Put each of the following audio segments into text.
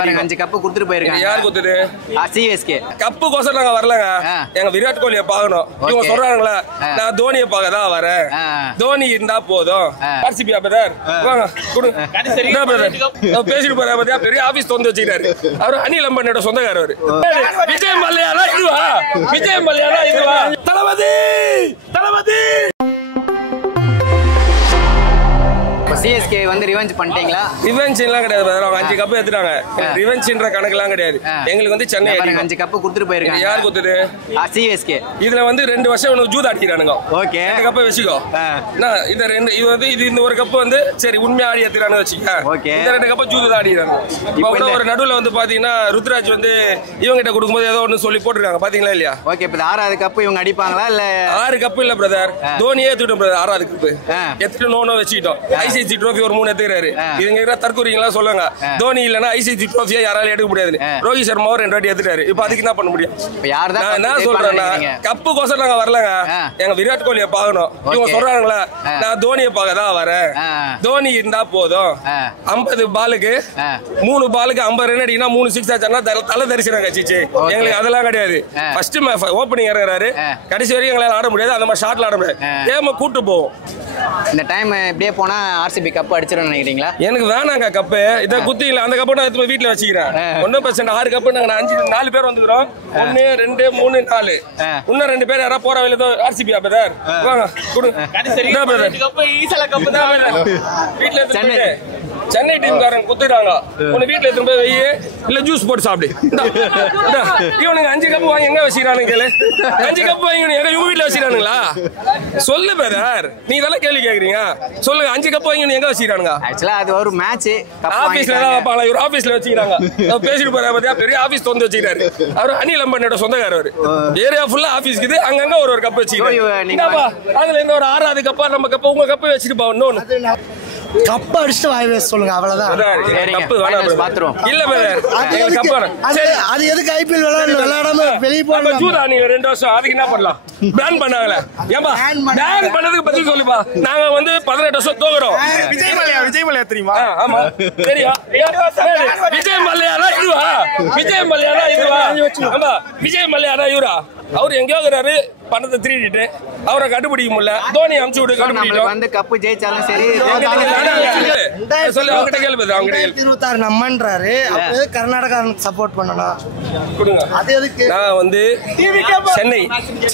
5 cup கொடுத்துட்டு போயிருக்காங்க. யார் கொடுத்தது? சிஎஸ்கே. கப்பு கோசம் நாங்க வரலங்க. எங்க விராட் கோலியை பார்க்கணும். இவங்க சொல்றாங்களா நான் தோனியை பார்க்க தான் வரேன், தோனி இருந்தா போதும். ஆர்சிபி பிரதர் வாங்க கொடுங்க. பேசிட்டு போற பத்தியா பெரிய ஆபீஸ் தொந்து வச்சுக்கிறாரு. அவரு அனில் அம்பானியோட சொந்தக்காரர். விஜய் மல்லையாரா இதுவா? விஜய் மல்லையாரா இதுவா? தளபதி தளபதி. சிஎஸ்கே வந்து ரிவெஞ்ச் பண்ணிட்டீங்களா? ரிவெஞ்ச் எல்லாம் கிடையாது பிரதர். அவங்க 5 கப் எடுத்துட்டாங்க. ரிவெஞ்ச்ன்ற கணக்கெல்லாம் கிடையாது. எங்களுக்கு வந்து சென்னை 5 கப் கொடுத்துட்டு போயிருக்காங்க. யார் கொடுத்தது? சிஎஸ்கே. இதுல வந்து 2 வருஷம் உனக்கு ஜூத் அடிக்கிறானுங்க. ஓகே. 2 கப்பை வச்சுக்கோ. இந்த 2 இது வந்து இது இந்த ஒரு கப் வந்து சரி உண்மையா ஆடி எடுத்துறானு வச்சுக்க. இந்த 2 கப்பை ஜூத் ஆடிறாங்க. இப்போ ஒரு நடுவுல வந்து பாத்தீங்கன்னா ருத்ராஜ் வந்து இவங்க கிட்ட கொடுக்கும்போது ஏதோ ஒன்னு சொல்லி போட்டுருக்காங்க. பாத்தீங்களா இல்லையா? ஓகே. இப்போ 6வது கப் இவங்க அடிப்பாங்களா இல்ல? 6 கப் இல்ல பிரதர். தோனியே எடுத்துட்டோம் பிரதர். 6வது கப் எடுத்துட்டு நோனோ வச்சுக்கிட்டோம். ஐசிசி ட்ரோஃபி ஒரு 3 எடுத்துறாரு. இதுங்க தற்கொலைங்களா சொல்லுங்க. தோனி இல்லனா ஐசிசி ட்ரோஃபியை யாரால எடுக்க முடியாது. ரோஹித் சர்மா 2 வாட்டி எடுத்துட்டாரு. இப்போ அதுக்கு என்ன பண்ண முடியும்? நான் என்ன சொல்றேன்னா கப்பு கோசம் நாங்க வரலங்க. எங்க விராட் கோலியை பார்க்கணும். இவங்க சொல்றாங்களா நான் தோனியை பார்க்க தான் வரேன், தோனி இருந்தா போதும். 50 பாலுக்கு 3 பாலுக்கு 50 ரன் அடினா 3 6 ஆச்சுன்னா தலை தரிசனம் கட்சிச்சு. எங்களுக்கு அதெல்லாம் கிடையாது. ஃபர்ஸ்ட் ஓப்பனிங் இறங்குறாரு, கடைசி வரைக்கும் எங்களால ஆட முடியாது. அந்த மாதிரி ஷாட்ல ஆட முடியாது. கேம கூட்டு போவோம். இந்த டைம் இப்படியே போனா ஆர்சிபி கப் அடிச்சிரும் நினைக்கிறீங்களா? எனக்கு வேணாங்க கப்பு. இத குத்திங்களா அந்த கப்பை நான் எடுத்து வீட்ல வச்சுக்கிறேன். 1% 6 கப்பு நாங்க 4 பேர் வந்துக்கிறோம். 1 2 3 4 இன்னும் 2 பேர் யாரா போற வழியில ஆர்சிபி பிரதர் வாங்க கொடுங்க. கப்பு ஈசல கப்பு தான் வீட்ல எடுத்து சென்னை டீம்காரங்க குத்துறாங்க. உன்னை வீட்ல எடுத்து போய் வெய்ய இல்ல ஜூஸ் போட்டு சாப்பிடு. இவனுங்க 5 கப்பு வாங்கி எங்க வச்சிரானுங்க கேளு. 5 கப்பு வாங்கி எங்க இவங்க வீட்ல வச்சிரானுங்களா? சொல்லு பிரதர். நீ இதெல்லாம் கேள்வி கேக்குறீங்க. சொல்லுங்க 5 கப்பு வாங்கி எங்க வச்சிரானுங்க? ஆக்சுவலா அது ஒரு மேட்ச். ஆபீஸ்ல தான் வைப்பாங்க. இவர் ஆபீஸ்ல வச்சிராங்க. பேசிட்டு போற பத்தியா பெரிய ஆபீஸ் தொந்து வச்சிருக்காரு. அவரு அனில் அம்பானியோட சொந்தக்காரர். ஏரியா ஃபுல்லா ஆபீஸ் இருக்குது. அங்கங்க ஒரு கப் வச்சிருக்காங்க. அதுல இந்த ஒரு 6வது கப்பா நம்ம கப்ப உங்க கப்பை வச்சிட்டு போ. இன்னொன்னு கப் அடிச்சு வாய் பேச சொல்லுங்க. அவ்வளவுதான். கப்பு வேணாம் பாத்துறோம். இல்ல பிரதர் கப் வேணும். அது எதுக்கு ஐபிஎல் விளையாடாம வெளிய போறோம்? ஜூதா நீங்க 2 வருஷம் அதுக்கு என்ன பண்ணலாம்? பேன் பண்ணாங்களே. ஏம்பா பேன் பண்ணதுக்கு பதில் சொல்லுப்பா. நாங்க வந்து 18 வருஷம் தோக்குறோம். விஜய் மல்லையா தெரியுமா? ஆமா தெரியும். விஜய் மல்லையாரா இதுவா? விஜய் மல்லையாரா இதுவா? ஆமா விஜய் மல்லையாரா இவரா? அவர் எங்கயோ இருக்கிறாரு. பணத்தை திருடிட்டு அவரை கண்டுபிடிக்க முடியல. தோனி அமுச்சு விட்டு கண்டுபிடிச்சோம். வந்து கப் ஜெயிச்சாலும் சரி சொல்லு. அவங்க கேள்வி 26 நம்மன்றாரு. அப்ப கர்நாடகா சப்போர்ட் பண்ணணும். கொடுங்க. அது எதுக்கு? நான் வந்து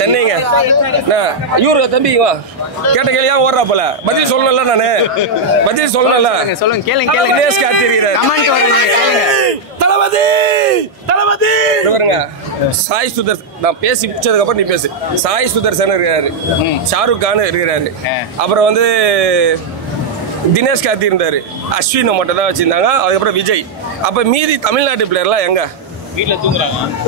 சென்னைங்க. இவரு தம்பி வா கேட்ட கேள்வியா ஓடுறா போல. பதில் சொல்லல. நானு பதில் சொல்லல. சொல்லுங்க கேளுங்க கேளுங்க. கமெண்ட் வரணும் கேளுங்க. தளபதி தளபதி பாருங்க. சாய் சுதர்சன் நான் பேசி முடிச்சதுக்கு அப்புறம் நீ பேசு. சாய் சுதர்சன் இருக்காரு, ஷாருக் கான் இருக்காரு, அப்புறம் வந்து தினேஷ் கார்த்தி இருந்தாரு, அஸ்வினை மட்டும் தான் வச்சிருந்தாங்க. அதுக்கப்புறம் விஜய். அப்ப மீதி தமிழ்நாட்டு பிளேயர்லாம் எங்க? வீட்டுல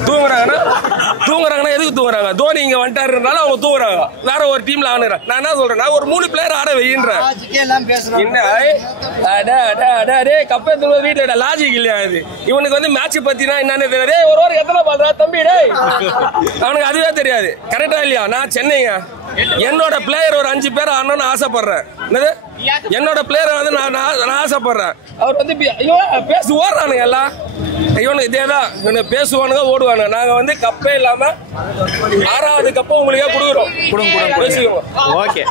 தூங்குறாங்கன்னா எதுக்கு தூங்குறாங்க? தோனி இங்க வந்துட்டாருனால அவங்க தூங்குறாங்க. வேற ஒரு டீம்ல ஆடுறாங்க. நான் என்ன சொல்றேன், நான் ஒரு 3 பிளேயர் ஆட வைன்றேன். கப்ப வீட்டுல லாஜிக் இல்லையா? இது இவனுக்கு வந்து மேட்ச் பத்தினா என்னன்னு தெரியாது. ஒரு எத்தனை பால்றா தம்பி அவனுக்கு அதுவே தெரியாது. கரெக்டா இல்லையா? நான் சென்னைங்க. என்னோட பிளேயர் ஒரு 5 பேர் ஆடணும்னு ஆசைப்படுறேன். என்னது என்னோட பிளேயர் வந்து நான் ஆசைப்படுறேன். அவர் வந்து பேசு ஓடுறானுங்க எல்லாம். இவனு இதேதான் இவனு பேசுவானுங்க ஓடுவானுங்க. நாங்க வந்து கப்பே இல்லாம 6வது கப்பை உங்களுக்கே கொடுக்குறோம். ஓகே.